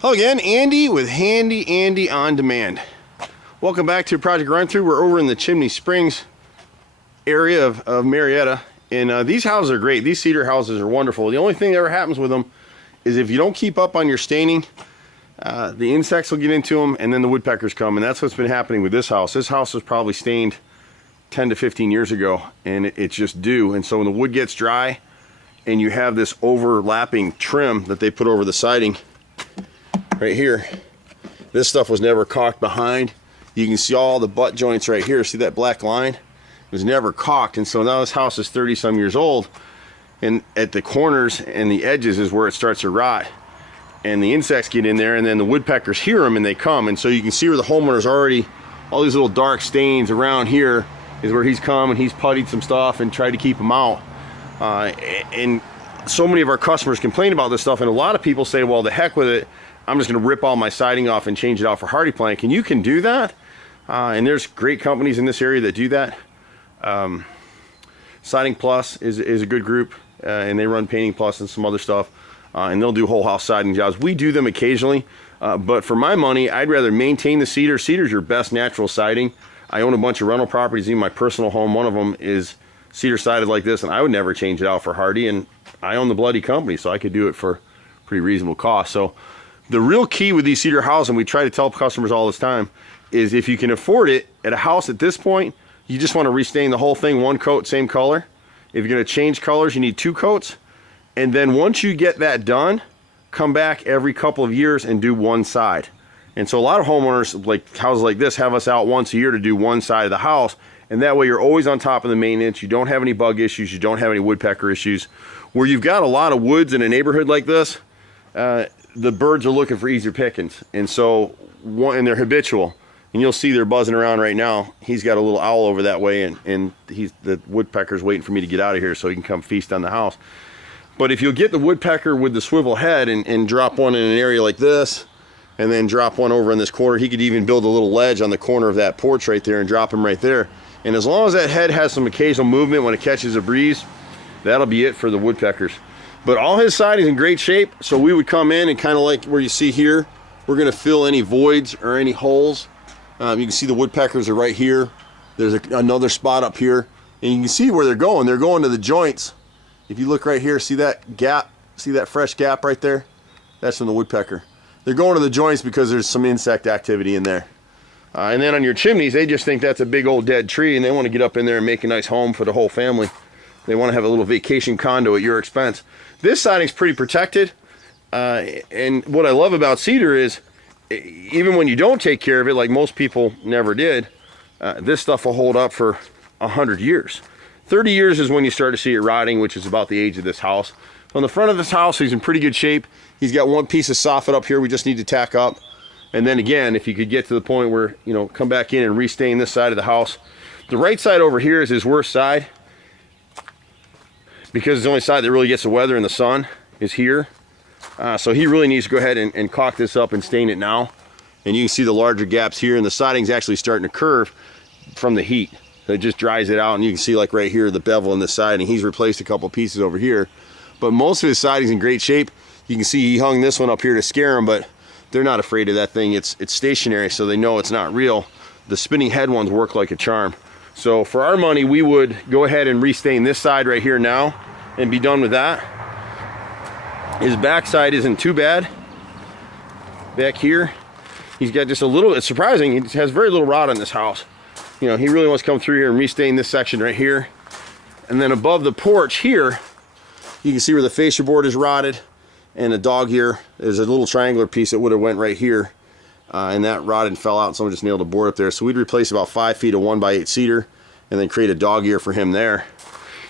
Hello again, Andy with Handy Andy On Demand. Welcome back to Project Run Through. We're over in the Chimney Springs area of Marietta, and these houses are great. These cedar houses are wonderful. The only thing that ever happens with them is if you don't keep up on your staining, the insects will get into them, and then the woodpeckers come, and that's what's been happening with this house. This house was probably stained 10 to 15 years ago, and it's just due. And so when the wood gets dry and you have this overlapping trim that they put over the siding right here, this stuff was never caulked behind. You can see all the butt joints right here. See that black line? It was never caulked, and so now this house is 30 some years old, and at the corners and the edges is where it starts to rot, and the insects get in there, and then the woodpeckers hear them and they come. And so you can see where the homeowner's already, all these little dark stains around here is where he's come and he's puttied some stuff and tried to keep them out. And so many of our customers complain about this stuff, and a lot of people say, well, the heck with it, I'm just going to rip all my siding off and change it out for hardy plank. And you can do that, and there's great companies in this area that do that. Siding Plus is a good group, and they run Painting Plus and some other stuff, and they'll do whole house siding jobs. We do them occasionally, but for my money, I'd rather maintain the cedar. Cedar's your best natural siding. I own a bunch of rental properties in my personal home. One of them is cedar sided like this, and I would never change it out for hardy, and I own the bloody company, so I could do it for pretty reasonable cost. So the real key with these cedar houses, and we try to tell customers all this time, is if you can afford it at a house at this point, you just want to restain the whole thing, one coat, same color. If you're going to change colors, you need 2 coats. And then once you get that done, come back every couple of years and do one side. And so a lot of homeowners, like houses like this, have us out once a year to do one side of the house. And that way you're always on top of the maintenance. You don't have any bug issues. You don't have any woodpecker issues. Where you've got a lot of woods in a neighborhood like this, the birds are looking for easier pickings, and so and they're habitual, and you'll see they're buzzing around right now. He's got a little owl over that way, and the woodpecker's waiting for me to get out of here so he can come feast on the house. But if you'll get the woodpecker with the swivel head and drop one in an area like this, and then drop one over in this corner, he could even build a little ledge on the corner of that porch right there and drop him right there. And as long as that head has some occasional movement when it catches a breeze, that'll be it for the woodpeckers. But all his siding's in great shape, so we would come in and kind of like where you see here, we're going to fill any voids or any holes. You can see the woodpeckers are right here. There's another spot up here, and you can see where they're going. They're going to the joints. If you look right here, see that gap? See that fresh gap right there? That's from the woodpecker. They're going to the joints because there's some insect activity in there. And then on your chimneys, they just think that's a big old dead tree, and they want to get up in there and make a nice home for the whole family. They want to have a little vacation condo at your expense. This siding's pretty protected, and what I love about cedar is even when you don't take care of it, like most people never did, this stuff will hold up for 100 years. 30 years is when you start to see it rotting, which is about the age of this house. So on the front of this house, he's in pretty good shape. He's got one piece of soffit up here we just need to tack up. And then again, if you could get to the point where, you know, come back in and restain this side of the house. The right side over here is his worst side, because it's the only side that really gets the weather and the sun is here. So he really needs to go ahead and caulk this up and stain it now. And you can see the larger gaps here, and the siding's actually starting to curve from the heat. So it just dries it out, and you can see like right here the bevel in the siding. He's replaced a couple pieces over here, but most of his siding's in great shape. You can see he hung this one up here to scare them, but they're not afraid of that thing. It's stationary, so they know it's not real. The spinning head ones work like a charm. So for our money, we would go ahead and restain this side right here now and be done with that. His backside isn't too bad. Back here, he's got just a little, it's surprising, he has very little rot on this house. You know, he really wants to come through here and restain this section right here. And then above the porch here, you can see where the fascia board is rotted, and the dog ear, there's a little triangular piece that would have went right here. And that rotted and fell out, and someone just nailed a board up there. So we'd replace about 5 feet of 1x8 cedar and then create a dog ear for him there.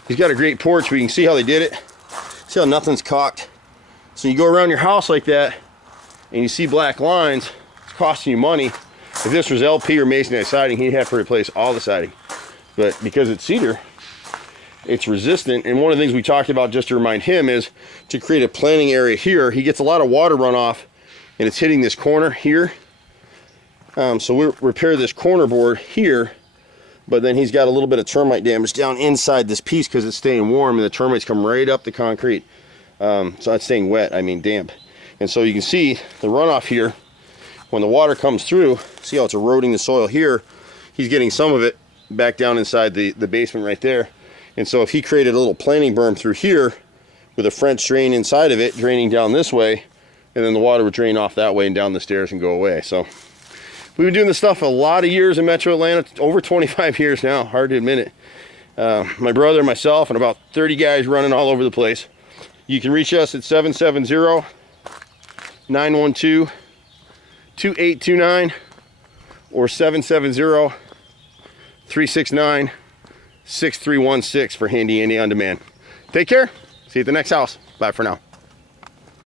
He's got a great porch, but you can see how they did it. See how nothing's caulked. So you go around your house like that and you see black lines, it's costing you money. If this was LP or masonite siding, he'd have to replace all the siding. But because it's cedar, it's resistant. And one of the things we talked about, just to remind him, is to create a planting area here. He gets a lot of water runoff, and it's hitting this corner here. So we'll repair this corner board here, but then he's got a little bit of termite damage down inside this piece because it's staying warm, and the termites come right up the concrete. So it's staying wet, I mean damp. And so you can see the runoff here, when the water comes through, see how it's eroding the soil here? He's getting some of it back down inside the basement right there. And so if he created a little planting berm through here with a French drain inside of it, draining down this way, and then the water would drain off that way and down the stairs and go away. So we've been doing this stuff a lot of years in Metro Atlanta, over 25 years now, hard to admit it. My brother, myself, and about 30 guys running all over the place. You can reach us at 770-912-2829 or 770-369-6316 for Handy Andy On Demand. Take care. See you at the next house. Bye for now.